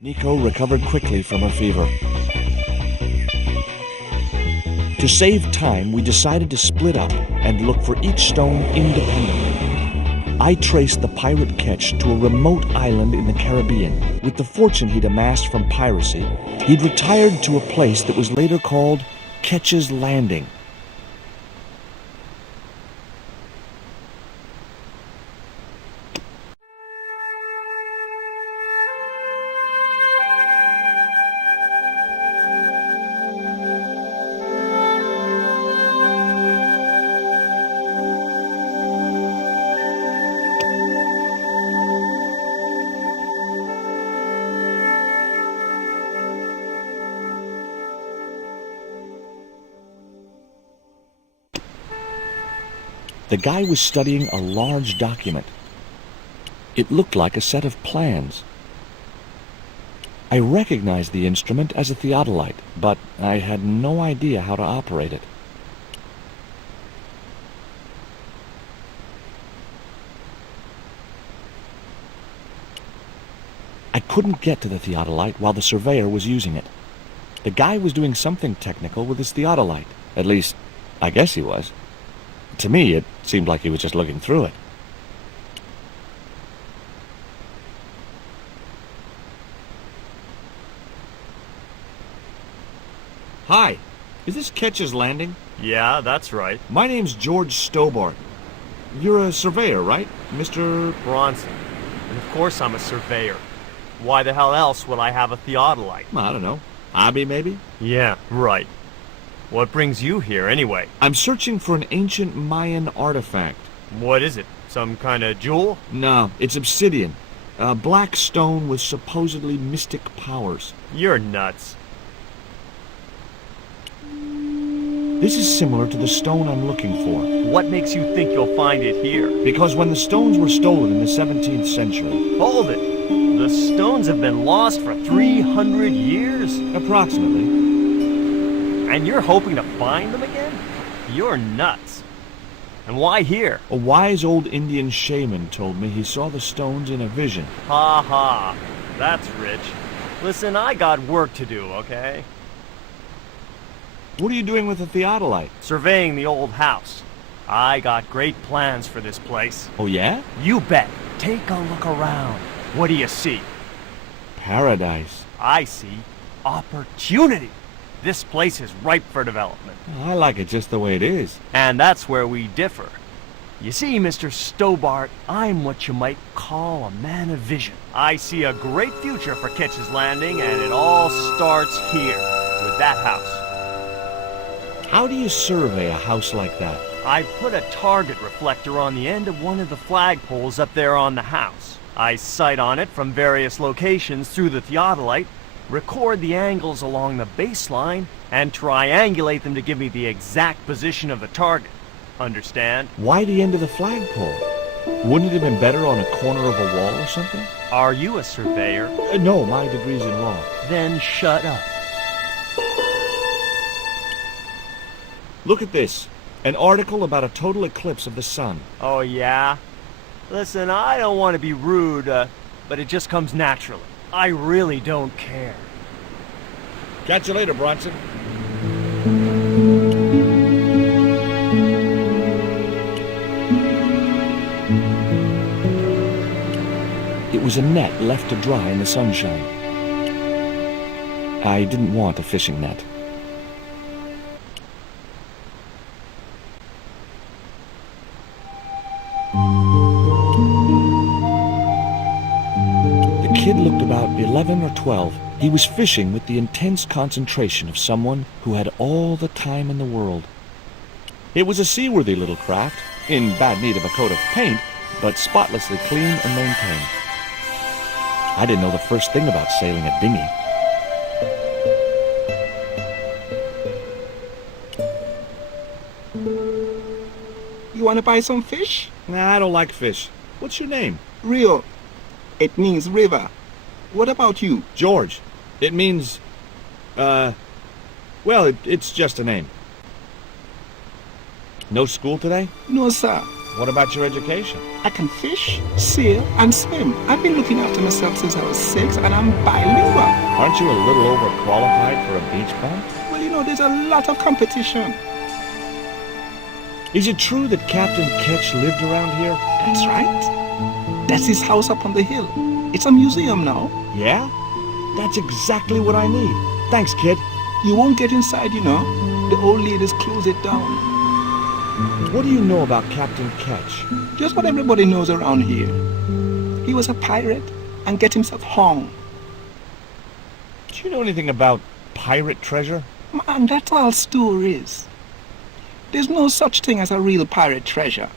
Nico recovered quickly from her fever. To save time, we decided to split up and look for each stone independently. I traced the pirate Ketch to a remote island in the Caribbean. With the fortune he'd amassed from piracy, he'd retired to a place that was later called Ketch's Landing. The guy was studying a large document. It looked like a set of plans. I recognized the instrument as a theodolite, but I had no idea how to operate it. I couldn't get to the theodolite while the surveyor was using it. The guy was doing something technical with his theodolite. At least, I guess he was. To me, it seemed like he was just looking through it. Hi, is this Ketch's Landing? Yeah, that's right. My name's George Stobart. You're a surveyor, right, Mr. Bronson. And of course I'm a surveyor. Why the hell else would I have a theodolite? I don't know. Hobby, maybe? Yeah, right. What brings you here, anyway? I'm searching for an ancient Mayan artifact. What is it? Some kind of jewel? No, it's obsidian. A black stone with supposedly mystic powers. You're nuts. This is similar to the stone I'm looking for. What makes you think you'll find it here? Because when the stones were stolen in the 17th century... Hold it! The stones have been lost for 300 years? Approximately. And you're hoping to find them again? You're nuts. And why here? A wise old Indian shaman told me he saw the stones in a vision. Ha ha. That's rich. Listen, I got work to do, okay? What are you doing with the theodolite? Surveying the old house. I got great plans for this place. Oh, yeah? You bet. Take a look around. What do you see? Paradise. I see opportunity. This place is ripe for development. I like it just the way it is. And that's where we differ. You see, Mr. Stobart, I'm what you might call a man of vision. I see a great future for Ketch's Landing, and it all starts here, with that house. How do you survey a house like that? I put a target reflector on the end of one of the flagpoles up there on the house. I sight on it from various locations through the theodolite, record the angles along the baseline, and triangulate them to give me the exact position of the target. Understand? Why the end of the flagpole? Wouldn't it have been better on a corner of a wall or something? Are you a surveyor? No, my degree's in law. Then shut up. Look at this. An article about a total eclipse of the sun. Oh, yeah? Listen, I don't want to be rude, but it just comes naturally. I really don't care. Catch you later, Bronson. It was a net left to dry in the sunshine. I didn't want a fishing net. The kid looked about 11 or 12. He was fishing with the intense concentration of someone who had all the time in the world. It was a seaworthy little craft, in bad need of a coat of paint, but spotlessly clean and maintained. I didn't know the first thing about sailing a dinghy. You want to buy some fish? Nah, I don't like fish. What's your name? Rio. It means river. What about you? George. It means, well, it's just a name. No school today? No, sir. What about your education? I can fish, sail, and swim. I've been looking after myself since I was 6, and I'm bilingual. Aren't you a little overqualified for a beach bum? Well, you know, there's a lot of competition. Is it true that Captain Ketch lived around here? That's right. That's his house up on the hill. It's a museum now. Yeah? That's exactly what I need. Thanks, kid. You won't get inside, you know. The old ladies close it down. What do you know about Captain Ketch? Just what everybody knows around here. He was a pirate and get himself hung. Do you know anything about pirate treasure? Man, that's all stories. There's no such thing as a real pirate treasure.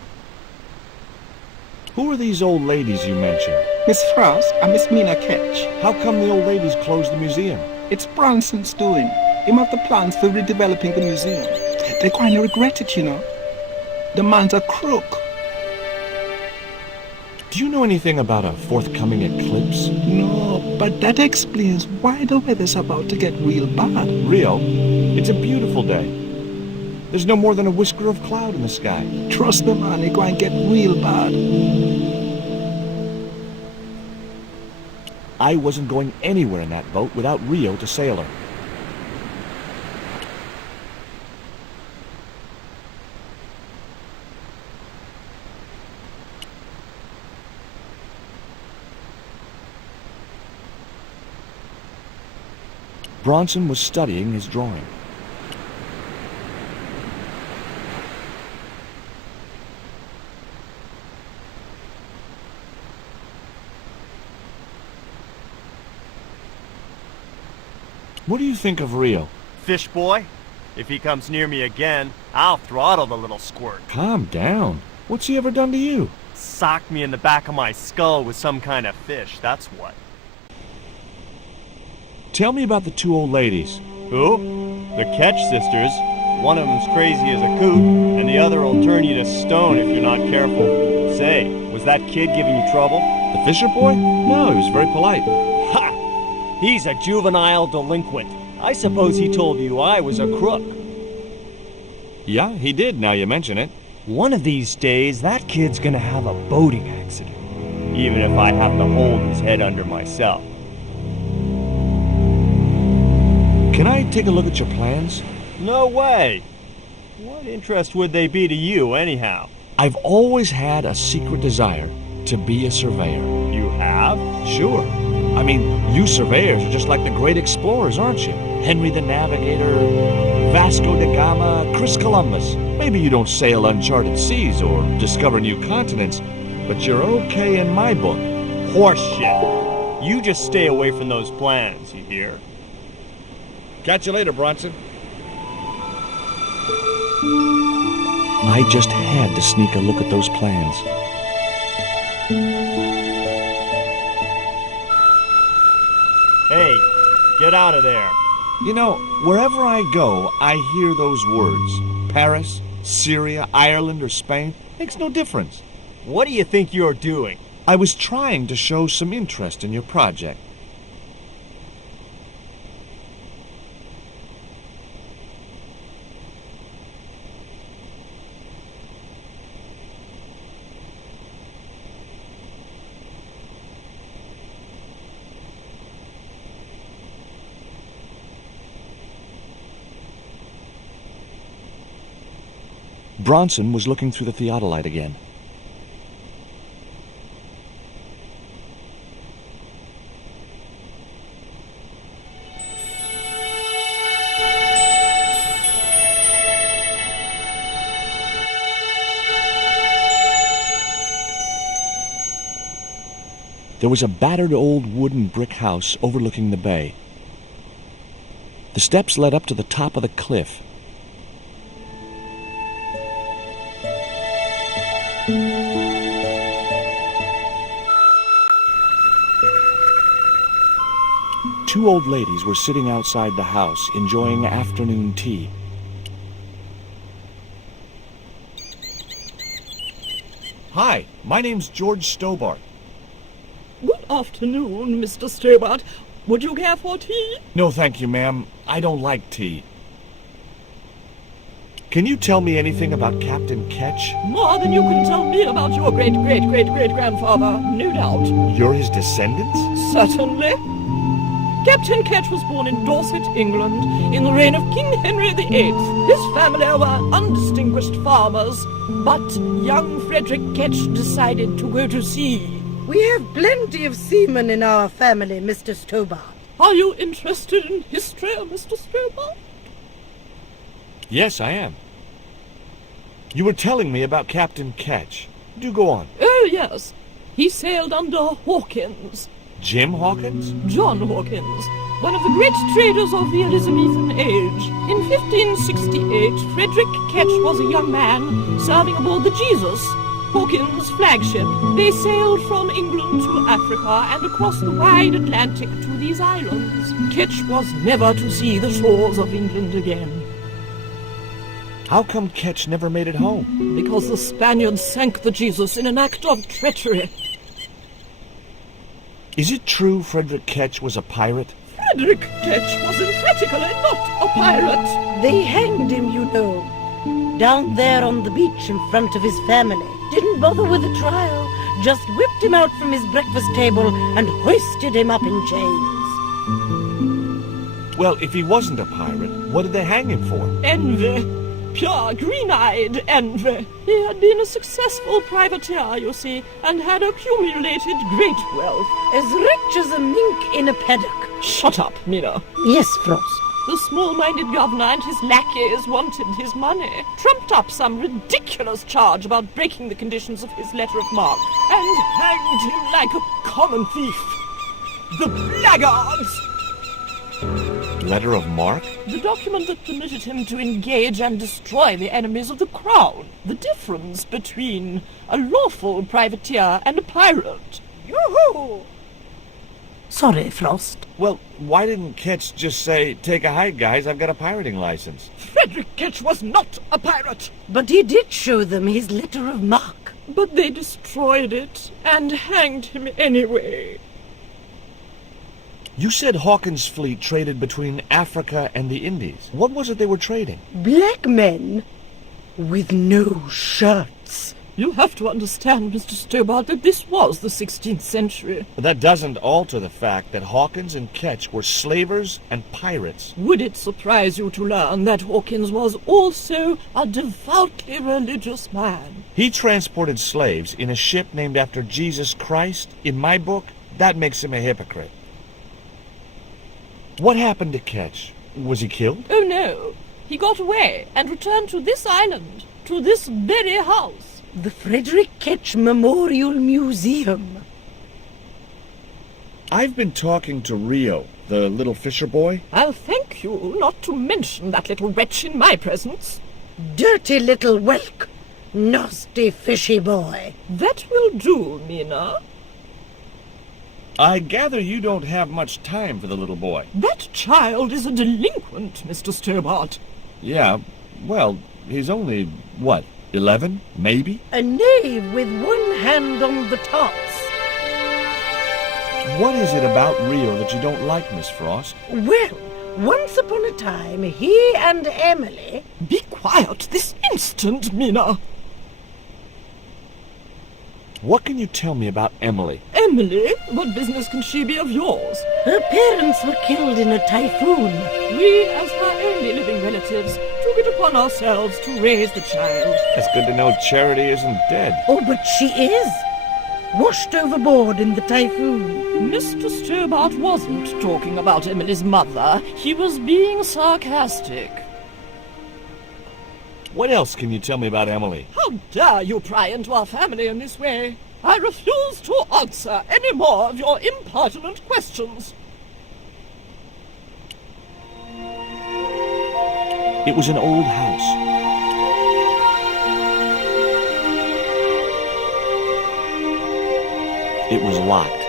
Who are these old ladies you mentioned? Miss Frost and Miss Mina Ketch. How come the old ladies closed the museum? It's Bronson's doing. Him have the plans for redeveloping the museum. They're going to regret it, you know. The man's a crook. Do you know anything about a forthcoming eclipse? No, but that explains why the weather's about to get real bad. Rio, it's a beautiful day. There's no more than a whisker of cloud in the sky. Trust me, man, it's going to get real bad. I wasn't going anywhere in that boat without Rio to sail her. Bronson was studying his drawing. What do you think of Rio? Fish boy? If he comes near me again, I'll throttle the little squirt. Calm down. What's he ever done to you? Socked me in the back of my skull with some kind of fish, that's what. Tell me about the two old ladies. Who? The Ketch sisters. One of them's crazy as a coot, and the other will turn you to stone if you're not careful. Say, was that kid giving you trouble? The Fisher boy? No, he was very polite. Ha! He's a juvenile delinquent. I suppose he told you I was a crook. Yeah, he did, now you mention it. One of these days, that kid's gonna have a boating accident. Even if I have to hold his head under myself. Can I take a look at your plans? No way! What interest would they be to you, anyhow? I've always had a secret desire to be a surveyor. You have? Sure. I mean, you surveyors are just like the great explorers, aren't you? Henry the Navigator, Vasco da Gama, Chris Columbus. Maybe you don't sail uncharted seas or discover new continents, but you're okay in my book. Horseshit. You just stay away from those plans, you hear? Catch you later, Bronson. I just had to sneak a look at those plans. Hey, get out of there. You know, wherever I go, I hear those words. Paris, Syria, Ireland, or Spain. Makes no difference. What do you think you're doing? I was trying to show some interest in your project. Bronson was looking through the theodolite again. There was a battered old wooden brick house overlooking the bay. The steps led up to the top of the cliff. Two old ladies were sitting outside the house, enjoying afternoon tea. Hi, my name's George Stobart. Good afternoon, Mr. Stobart. Would you care for tea? No, thank you, ma'am. I don't like tea. Can you tell me anything about Captain Ketch? More than you can tell me about your great-great-great-great-grandfather, no doubt. You're his descendants? Certainly. Captain Ketch was born in Dorset, England, in the reign of King Henry VIII. His family were undistinguished farmers, but young Frederick Ketch decided to go to sea. We have plenty of seamen in our family, Mr. Stobart. Are you interested in history, Mr. Stobart? Yes, I am. You were telling me about Captain Ketch. Do go on. Oh, yes. He sailed under Hawkins. Jim Hawkins? John Hawkins, one of the great traders of the Elizabethan age. In 1568, Frederick Ketch was a young man serving aboard the Jesus, Hawkins' flagship. They sailed from England to Africa and across the wide Atlantic to these islands. Ketch was never to see the shores of England again. How come Ketch never made it home? Because the Spaniards sank the Jesus in an act of treachery. Is it true Frederick Ketch was a pirate? Frederick Ketch was emphatically not a pirate. They hanged him, you know, down there on the beach in front of his family. Didn't bother with a trial, just whipped him out from his breakfast table and hoisted him up in chains. Well, if he wasn't a pirate, what did they hang him for? Envy. Pure, green-eyed envy. He had been a successful privateer, you see, and had accumulated great wealth. As rich as a mink in a paddock. Shut up, Mina. Yes, Frost. The small-minded governor and his lackeys wanted his money, trumped up some ridiculous charge about breaking the conditions of his letter of marque, and hanged him like a common thief. The blackguards! Letter of marque? The document that permitted him to engage and destroy the enemies of the crown. The difference between a lawful privateer and a pirate. Yoo-hoo! Sorry, Frost. Well, why didn't Ketch just say, take a hike, guys, I've got a pirating license? Frederick Ketch was not a pirate. But he did show them his letter of marque. But they destroyed it and hanged him anyway. You said Hawkins' fleet traded between Africa and the Indies. What was it they were trading? Black men with no shirts. You have to understand, Mr. Stobart, that this was the 16th century. But that doesn't alter the fact that Hawkins and Ketch were slavers and pirates. Would it surprise you to learn that Hawkins was also a devoutly religious man? He transported slaves in a ship named after Jesus Christ. In my book, that makes him a hypocrite. What happened to Ketch? Was he killed? Oh, no. He got away and returned to this island, to this very house. The Frederick Ketch Memorial Museum. I've been talking to Rio, the little fisher boy. I'll thank you not to mention that little wretch in my presence. Dirty little whelk. Nasty fishy boy. That will do, Mina. I gather you don't have much time for the little boy. That child is a delinquent, Mr. Stobart. Yeah, well, he's only, what, 11, maybe? A knave with one hand on the tops. What is it about Rio that you don't like, Miss Frost? Well, once upon a time, he and Emily... Be quiet this instant, Mina. What can you tell me about Emily? Emily? What business can she be of yours? Her parents were killed in a typhoon. We, as her only living relatives, took it upon ourselves to raise the child. It's good to know Charity isn't dead. Oh, but she is. Washed overboard in the typhoon. Mr. Stobart wasn't talking about Emily's mother. He was being sarcastic. What else can you tell me about Emily? How dare you pry into our family in this way? I refuse to answer any more of your impertinent questions. It was an old house. It was locked.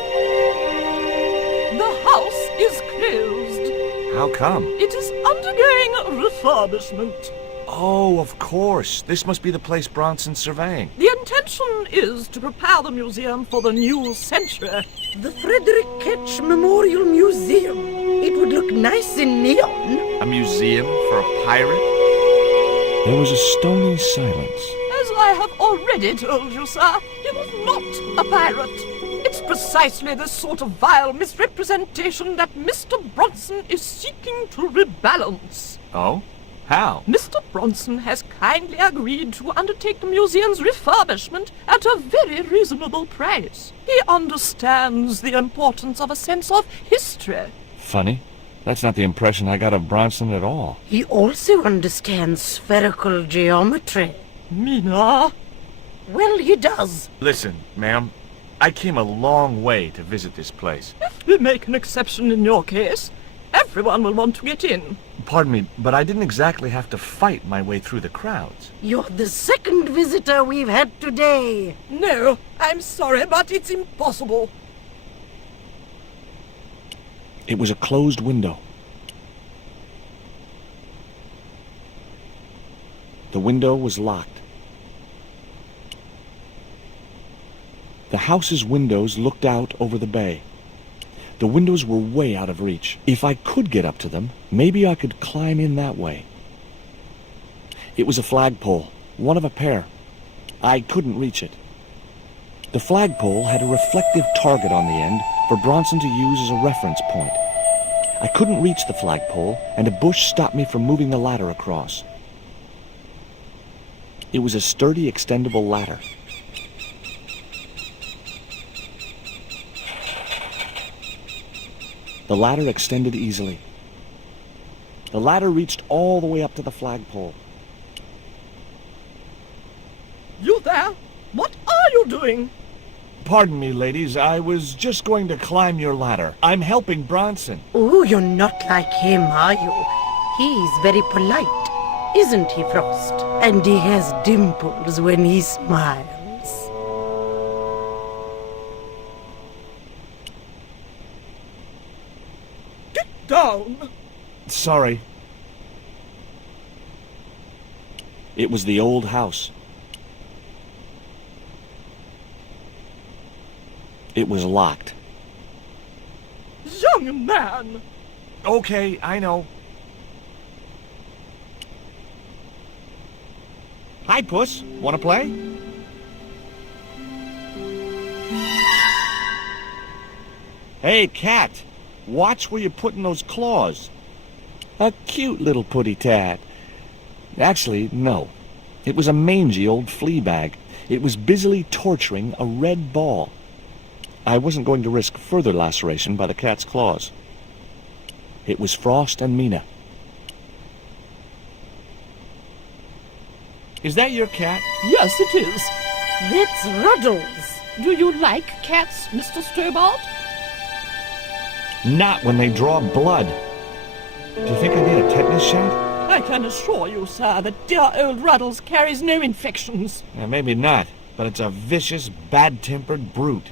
The house is closed. How come? It is undergoing refurbishment. Oh, of course. This must be the place Bronson's surveying. The intention is to prepare the museum for the new century. The Frederick Ketch Memorial Museum. It would look nice in neon. A museum for a pirate? There was a stony silence. As I have already told you, sir, he was not a pirate. It's precisely this sort of vile misrepresentation that Mr. Bronson is seeking to rebalance. Oh? How? Mr. Bronson has kindly agreed to undertake the museum's refurbishment at a very reasonable price. He understands the importance of a sense of history. Funny. That's not the impression I got of Bronson at all. He also understands spherical geometry. Mina? Well, he does. Listen, ma'am. I came a long way to visit this place. If we make an exception in your case, everyone will want to get in. Pardon me, but I didn't exactly have to fight my way through the crowds. You're the second visitor we've had today. No, I'm sorry, but it's impossible. It was a closed window. The window was locked. The house's windows looked out over the bay. The windows were way out of reach. If I could get up to them, maybe I could climb in that way. It was a flagpole, one of a pair. I couldn't reach it. The flagpole had a reflective target on the end for Bronson to use as a reference point. I couldn't reach the flagpole, and a bush stopped me from moving the ladder across. It was a sturdy, extendable ladder. The ladder extended easily. The ladder reached all the way up to the flagpole. You there? What are you doing? Pardon me, ladies. I was just going to climb your ladder. I'm helping Bronson. Oh, you're not like him, are you? He's very polite, isn't he, Frost? And he has dimples when he smiles. Get down! Sorry. It was the old house. It was locked. Young man! Okay, I know. Hi, Puss. Want to play? Hey, cat. Watch where you're putting those claws. A cute little putty-tat. Actually, no. It was a mangy old flea bag. It was busily torturing a red ball. I wasn't going to risk further laceration by the cat's claws. It was Frost and Mina. Is that your cat? Yes, it is. That's Ruddles. Do you like cats, Mr. Stobart? Not when they draw blood. Do you think I need a tetanus shot? I can assure you, sir, that dear old Ruddles carries no infections. Maybe not, but it's a vicious, bad-tempered brute.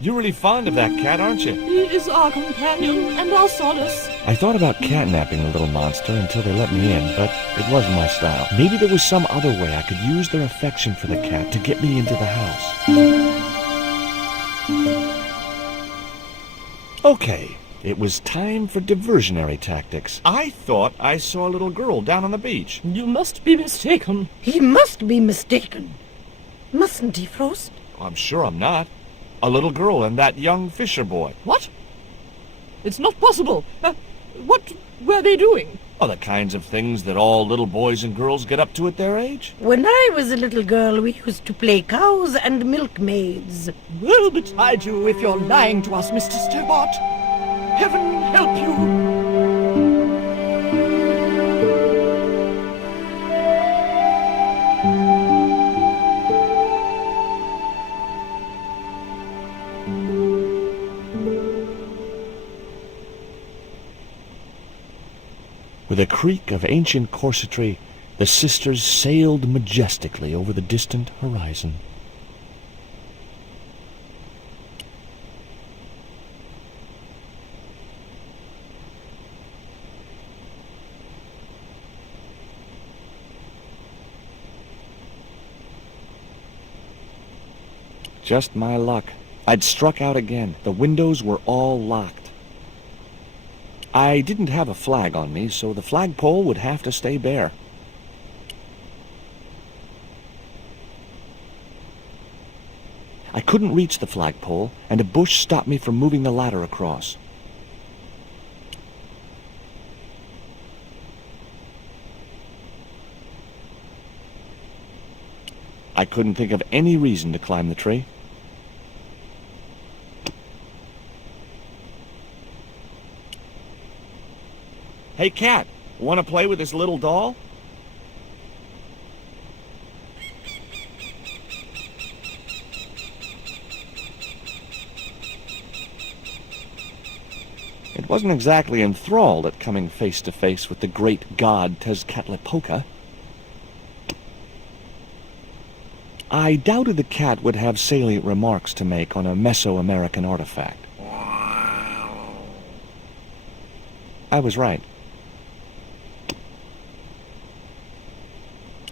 You're really fond of that cat, aren't you? He is our companion and our solace. I thought about catnapping the little monster until they let me in, but it wasn't my style. Maybe there was some other way I could use their affection for the cat to get me into the house. Okay, it was time for diversionary tactics. I thought I saw a little girl down on the beach. You must be mistaken. He must be mistaken. Mustn't he, Frost? I'm sure I'm not. A little girl and that young fisher boy. What? It's not possible. What were they doing? Oh, the kinds of things that all little boys and girls get up to at their age. When I was a little girl, we used to play cows and milkmaids. Woe betide you if you're lying to us, Mr. Stobart. Heaven help you. With a creak of ancient corsetry, the sisters sailed majestically over the distant horizon. Just my luck. I'd struck out again. The windows were all locked. I didn't have a flag on me, so the flagpole would have to stay bare. I couldn't reach the flagpole, and a bush stopped me from moving the ladder across. I couldn't think of any reason to climb the tree. Hey, cat, want to play with this little doll? It wasn't exactly enthralled at coming face to face with the great god Tezcatlipoca. I doubted the cat would have salient remarks to make on a Mesoamerican artifact. I was right.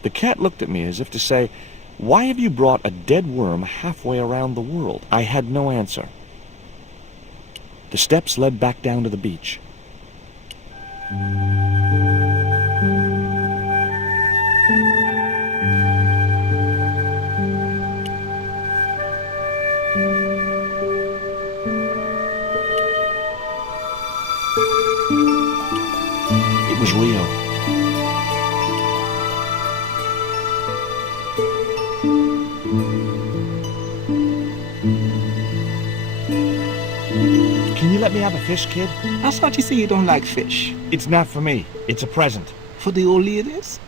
The cat looked at me as if to say, "Why have you brought a dead worm halfway around the world?" I had no answer. The steps led back down to the beach. It was Rio. Can you let me have a fish, kid? I thought you say you don't like fish. It's not for me. It's a present. For the old ladies?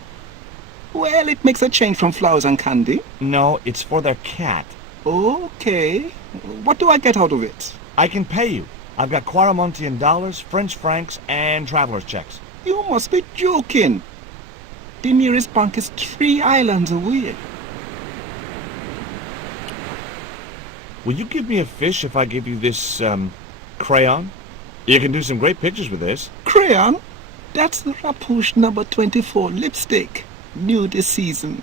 Well, it makes a change from flowers and candy. No, it's for their cat. Okay. What do I get out of it? I can pay you. I've got Quarramontian dollars, French francs, and traveler's checks. You must be joking. The nearest bank is 3 islands away. Will you give me a fish if I give you this, crayon? You can do some great pictures with this. Crayon? That's the Rapouche number 24 lipstick. New this season.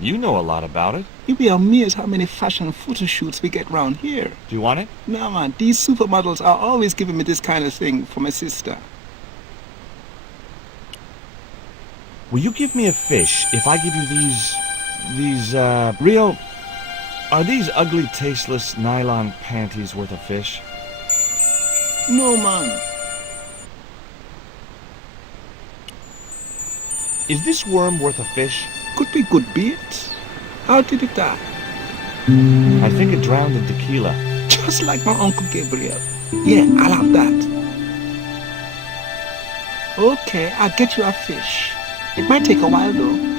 You know a lot about it. You'd be amazed how many fashion photo shoots we get round here. Do you want it? No, man, these supermodels are always giving me this kind of thing for my sister. Will you give me a fish if I give you these, Rio, are these ugly, tasteless nylon panties worth a fish? No, man. Is this worm worth a fish? Could be good bait. How did it die? I think it drowned in tequila. Just like my Uncle Gabriel. Yeah, I'll have that. Okay, I'll get you a fish. It might take a while, though.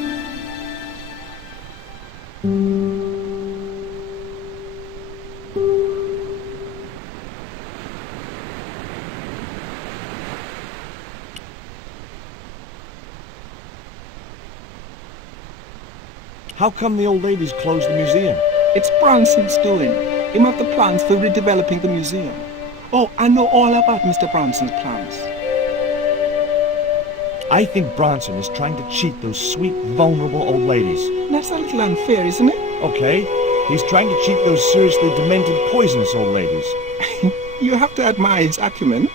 How come the old ladies closed the museum? It's Bronson's doing. He have the plans for redeveloping the museum. Oh, I know all about Mr. Bronson's plans. I think Bronson is trying to cheat those sweet, vulnerable old ladies. That's a little unfair, isn't it? Okay, he's trying to cheat those seriously demented, poisonous old ladies. You have to admire his acumen.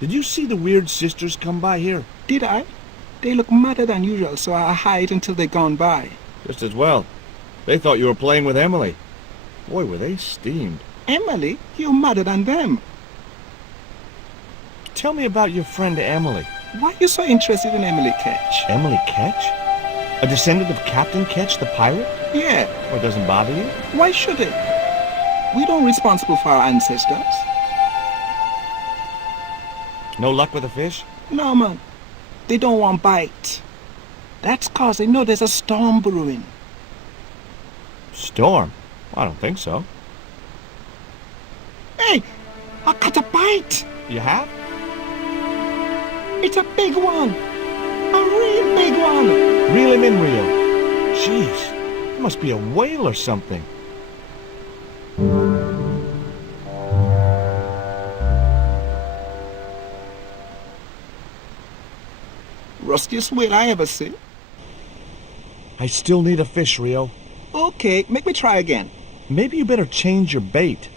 Did you see the weird sisters come by here? Did I? They look madder than usual, so I hide until they're gone by. Just as well. They thought you were playing with Emily. Boy, were they steamed. Emily? You're madder than them. Tell me about your friend Emily. Why are you so interested in Emily Ketch? Emily Ketch? A descendant of Captain Ketch, the pirate? Yeah. Or doesn't bother you? Why should it? We don't responsible for our ancestors. No luck with a fish? No, man. They don't want bite. That's 'cause they know there's a storm brewing. Storm? I don't think so. Hey! I caught a bite! You have? It's a big one! A real big one! Reel him in, Rio. Jeez, it must be a whale or something. Rustiest whale I ever see. I still need a fish, Rio. Okay, make me try again. Maybe you better change your bait.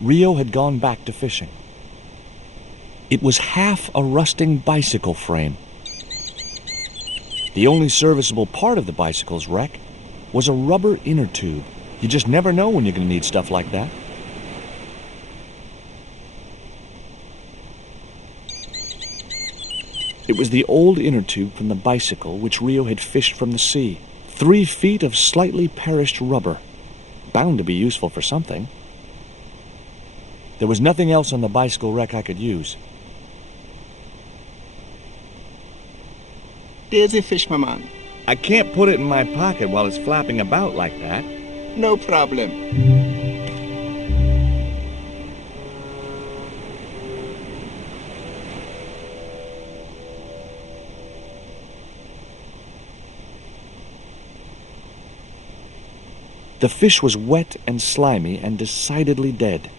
Rio had gone back to fishing. It was half a rusting bicycle frame. The only serviceable part of the bicycle's wreck was a rubber inner tube. You just never know when you're going to need stuff like that. It was the old inner tube from the bicycle which Rio had fished from the sea. 3 feet of slightly perished rubber. Bound to be useful for something. There was nothing else on the bicycle wreck I could use. There's a fish, my man. I can't put it in my pocket while it's flapping about like that. No problem. The fish was wet and slimy and decidedly dead.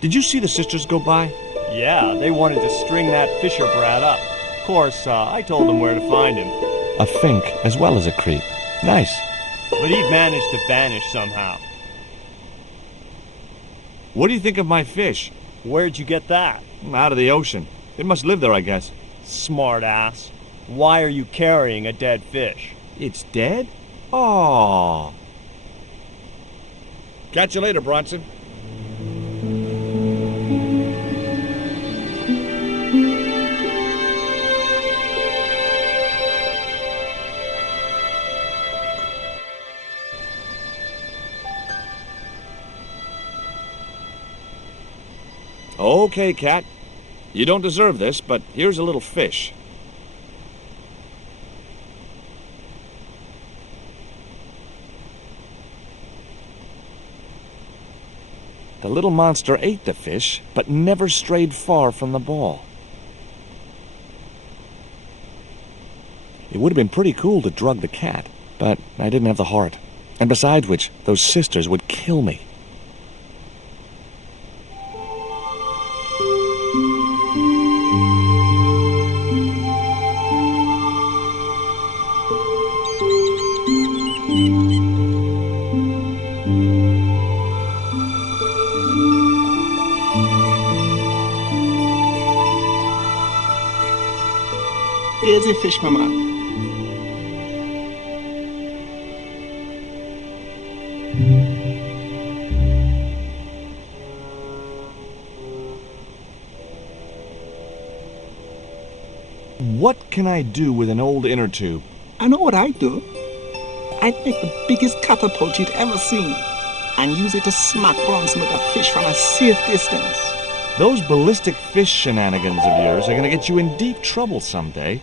Did you see the sisters go by? Yeah, they wanted to string that Fisher brat up. Of course, I told them where to find him. A fink as well as a creep. Nice. But he'd managed to vanish somehow. What do you think of my fish? Where'd you get that? Out of the ocean. It must live there, I guess. Smart ass. Why are you carrying a dead fish? It's dead? Oh. Catch you later, Bronson. Okay, Cat. You don't deserve this, but here's a little fish. The little monster ate the fish, but never strayed far from the ball. It would have been pretty cool to drug the cat, but I didn't have the heart. And besides which, those sisters would kill me. There's a fish, my man. What can I do with an old inner tube? I know what I'd do. I'd make the biggest catapult you'd ever seen and use it to smack Bronson with a fish from a safe distance. Those ballistic fish shenanigans of yours are going to get you in deep trouble someday.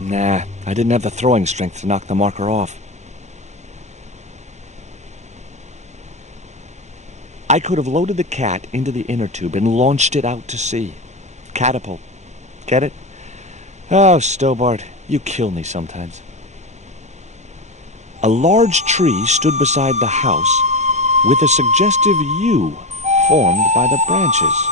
Nah, I didn't have the throwing strength to knock the marker off. I could have loaded the cat into the inner tube and launched it out to sea. Catapult. Get it? Oh, Stobart, you kill me sometimes. A large tree stood beside the house with a suggestive U formed by the branches.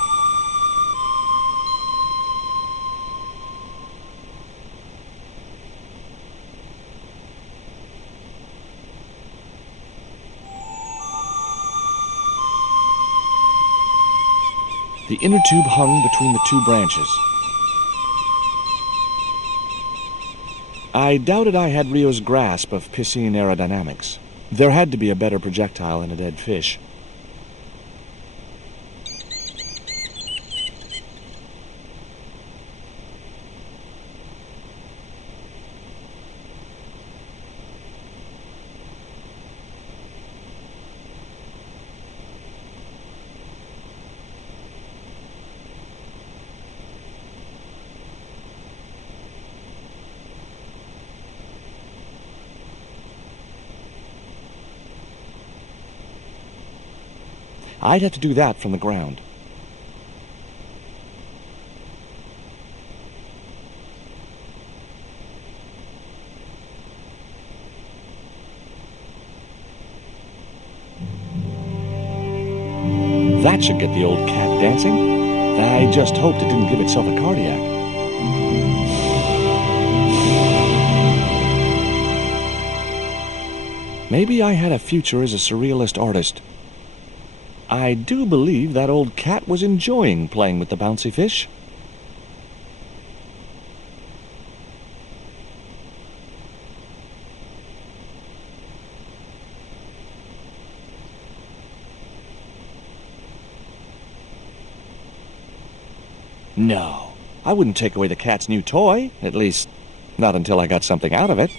The inner tube hung between the two branches. I doubted I had Rio's grasp of piscine aerodynamics. There had to be a better projectile than a dead fish. I'd have to do that from the ground. That should get the old cat dancing. I just hoped it didn't give itself a cardiac. Maybe I had a future as a surrealist artist. I do believe that old cat was enjoying playing with the bouncy fish. No, I wouldn't take away the cat's new toy, at least, not until I got something out of it.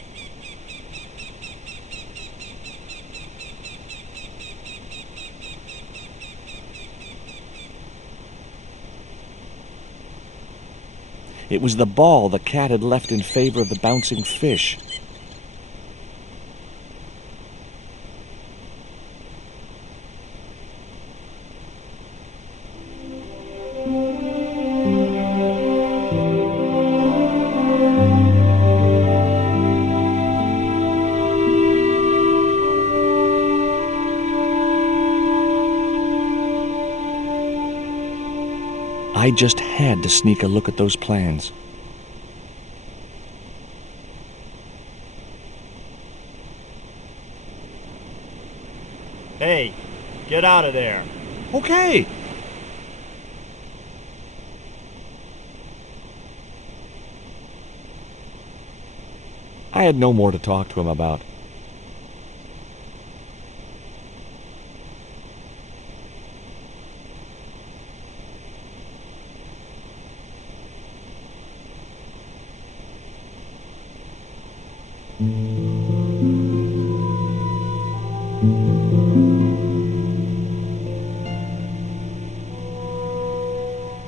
It was the ball the cat had left in favor of the bouncing fish. I just had to sneak a look at those plans. Hey, get out of there. Okay. I had no more to talk to him about.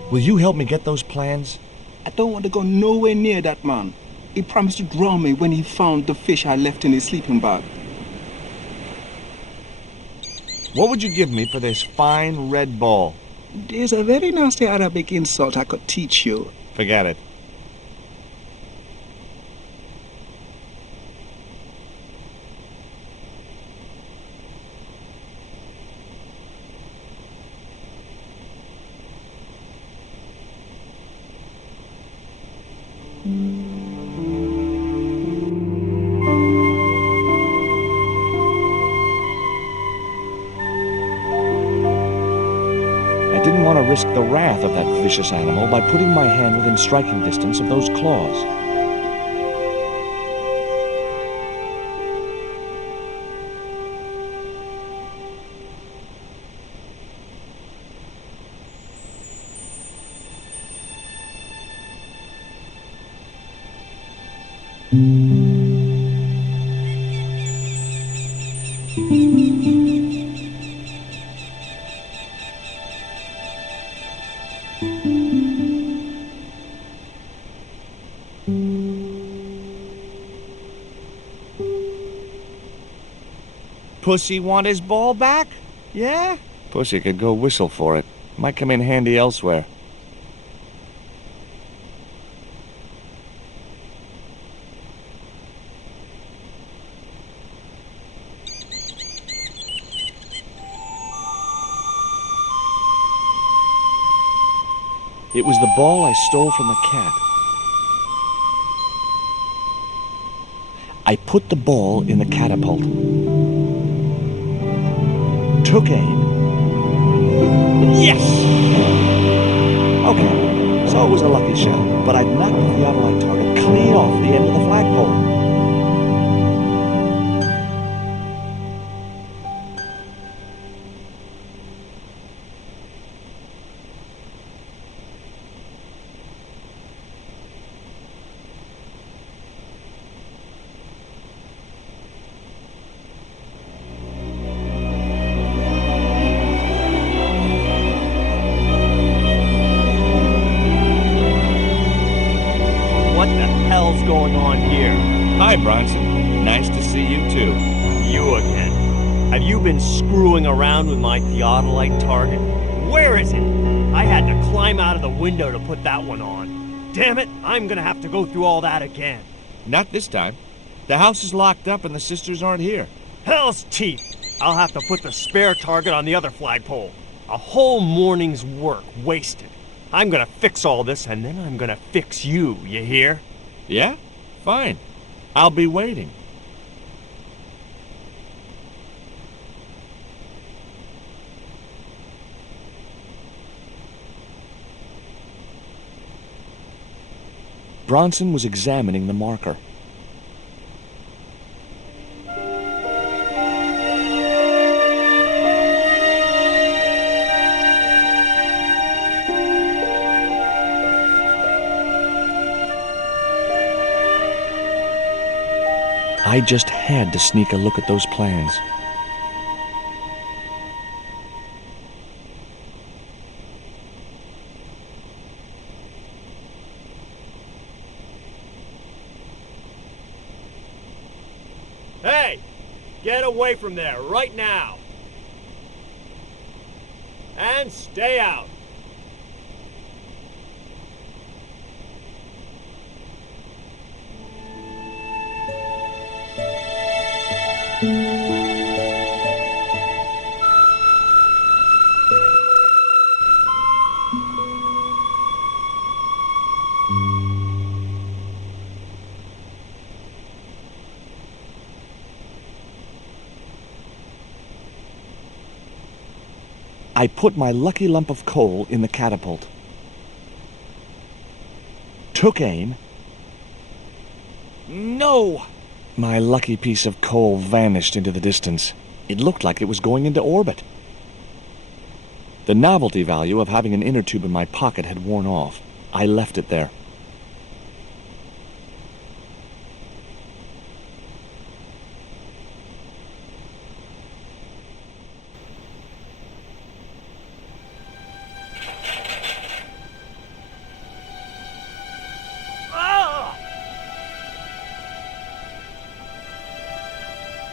Will you help me get those plans? I don't want to go nowhere near that man. He promised to drown me when he found the fish I left in his sleeping bag. What would you give me for this fine red ball? There's a very nasty Arabic insult I could teach you. Forget it. I didn't want to risk the wrath of that vicious animal by putting my hand within striking distance of those claws. Pussy want his ball back? Yeah? Pussy could go whistle for it. Might come in handy elsewhere. It was the ball I stole from the cat. I put the ball in the catapult. Took aim. Yes! Okay, so it was a lucky shot, but I'd knocked the theodolite target clean off the end of the flagpole. Going on here? Hi, Bronson. Nice to see you, too. You again. Have you been screwing around with my theodolite target? Where is it? I had to climb out of the window to put that one on. Damn it, I'm gonna have to go through all that again. Not this time. The house is locked up and the sisters aren't here. Hell's teeth! I'll have to put the spare target on the other flagpole. A whole morning's work wasted. I'm gonna fix all this and then I'm gonna fix you, you hear? Yeah? Fine. I'll be waiting. Bronson was examining the marker. I just had to sneak a look at those plans. Hey! Get away from there, right now! And stay out! I put my lucky lump of coal in the catapult. Took aim. No! My lucky piece of coal vanished into the distance. It looked like it was going into orbit. The novelty value of having an inner tube in my pocket had worn off. I left it there.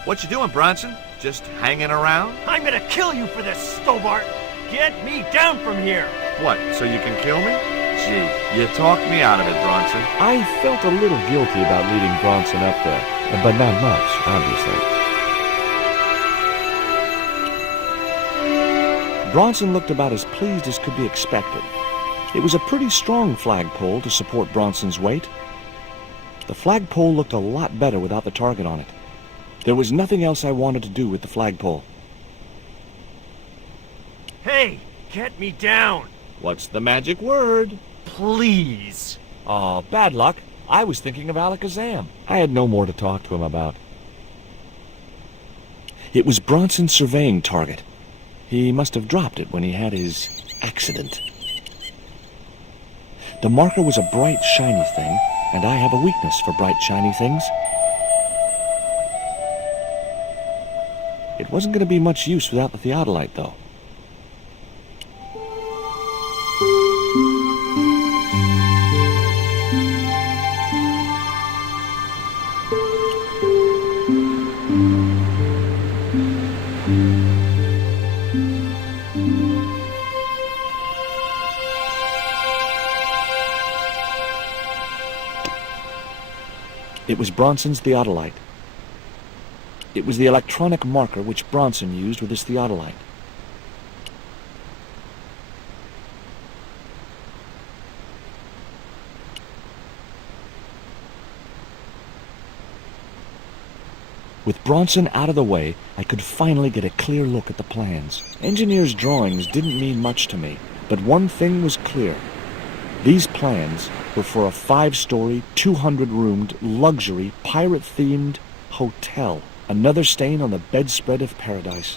What you doing, Bronson? Just hanging around? I'm gonna kill you for this, Stobart! Get me down from here! What, so you can kill me? Gee, you talked me out of it, Bronson. I felt a little guilty about leading Bronson up there, but not much, obviously. Bronson looked about as pleased as could be expected. It was a pretty strong flagpole to support Bronson's weight. The flagpole looked a lot better without the target on it. There was nothing else I wanted to do with the flagpole. Hey, get me down! What's the magic word? Please! Oh, bad luck. I was thinking of Alakazam. I had no more to talk to him about. It was Bronson's surveying target. He must have dropped it when he had his accident. The marker was a bright, shiny thing, and I have a weakness for bright, shiny things. It wasn't going to be much use without the theodolite, though. It was Bronson's theodolite. It was the electronic marker which Bronson used with his theodolite. With Bronson out of the way, I could finally get a clear look at the plans. Engineers' drawings didn't mean much to me, but one thing was clear. These plans were for a 5-story, 200-roomed, luxury, pirate-themed hotel. Another stain on the bedspread of paradise.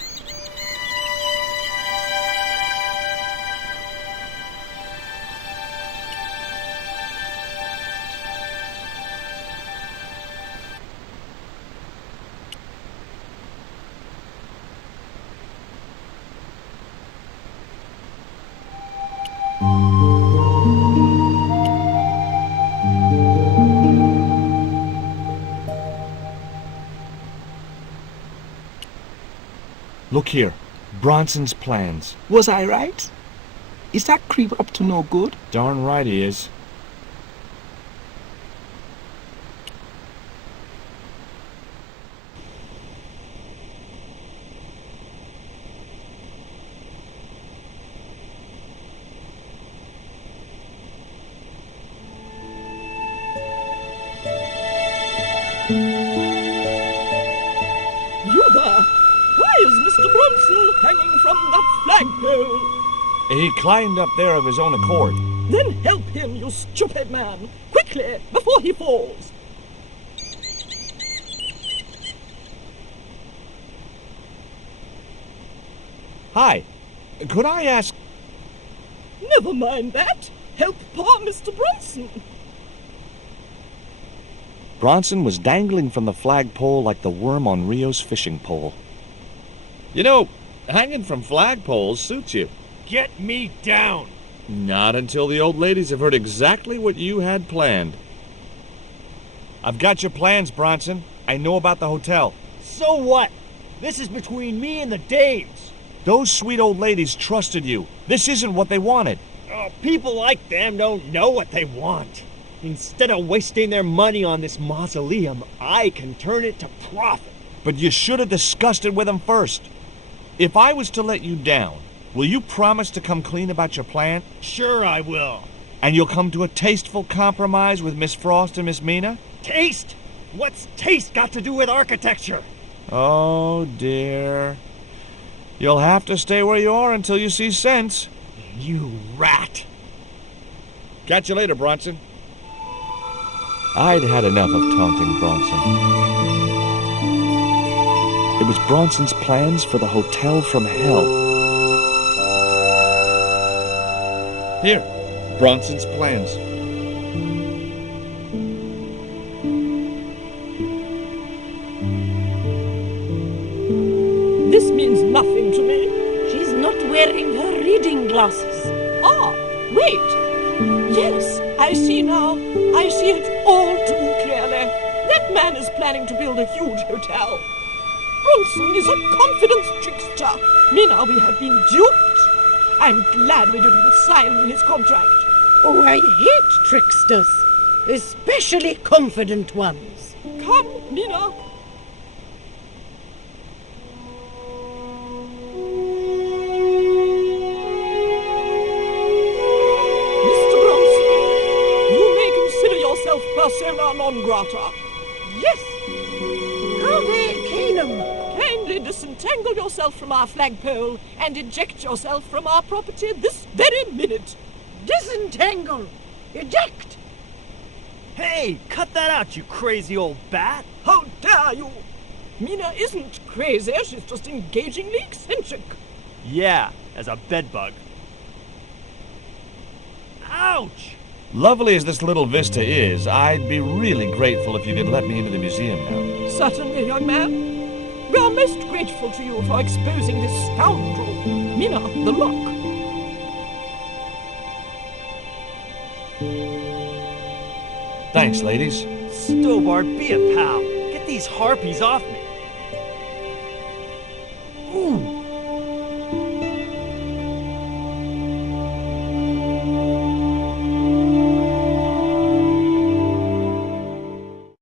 Look here. Bronson's plans. Was I right? Is that creep up to no good? Darn right he is. You there! Why is Mr. Bronson hanging from that flagpole? He climbed up there of his own accord. Then help him, you stupid man! Quickly, before he falls! Hi. Could I ask... Never mind that. Help poor Mr. Bronson. Bronson was dangling from the flagpole like the worm on Rio's fishing pole. You know, hanging from flagpoles suits you. Get me down! Not until the old ladies have heard exactly what you had planned. I've got your plans, Bronson. I know about the hotel. So what? This is between me and the dames. Those sweet old ladies trusted you. This isn't what they wanted. Oh, people like them don't know what they want. Instead of wasting their money on this mausoleum, I can turn it to profit. But you should have discussed it with them first. If I was to let you down, will you promise to come clean about your plan? Sure I will. And you'll come to a tasteful compromise with Miss Frost and Miss Mina? Taste? What's taste got to do with architecture? Oh, dear. You'll have to stay where you are until you see sense. You rat. Catch you later, Bronson. I'd had enough of taunting Bronson. It was Bronson's plans for the hotel from hell. Here, Bronson's plans. This means nothing to me. She's not wearing her reading glasses. Ah, wait. Yes, I see now. I see it all too clearly. That man is planning to build a huge hotel. Bronson is a confidence trickster. Mina, we have been duped. I'm glad we didn't sign his contract. Oh, I hate tricksters, especially confident ones. Come, Mina. Mr. Bronson, you may consider yourself persona non grata. Yes, Ave Canum. Kindly disentangle yourself from our flagpole and eject yourself from our property this very minute. Disentangle. Eject. Hey, cut that out, you crazy old bat. How dare you! Mina isn't crazy, she's just engagingly eccentric. Yeah, as a bedbug. Ouch! Lovely as this little vista is, I'd be really grateful if you could let me into the museum now. Certainly, young man. We are most grateful to you for exposing this scoundrel, Mina the Lock. Thanks, ladies. Stobart, be a pal. Get these harpies off me.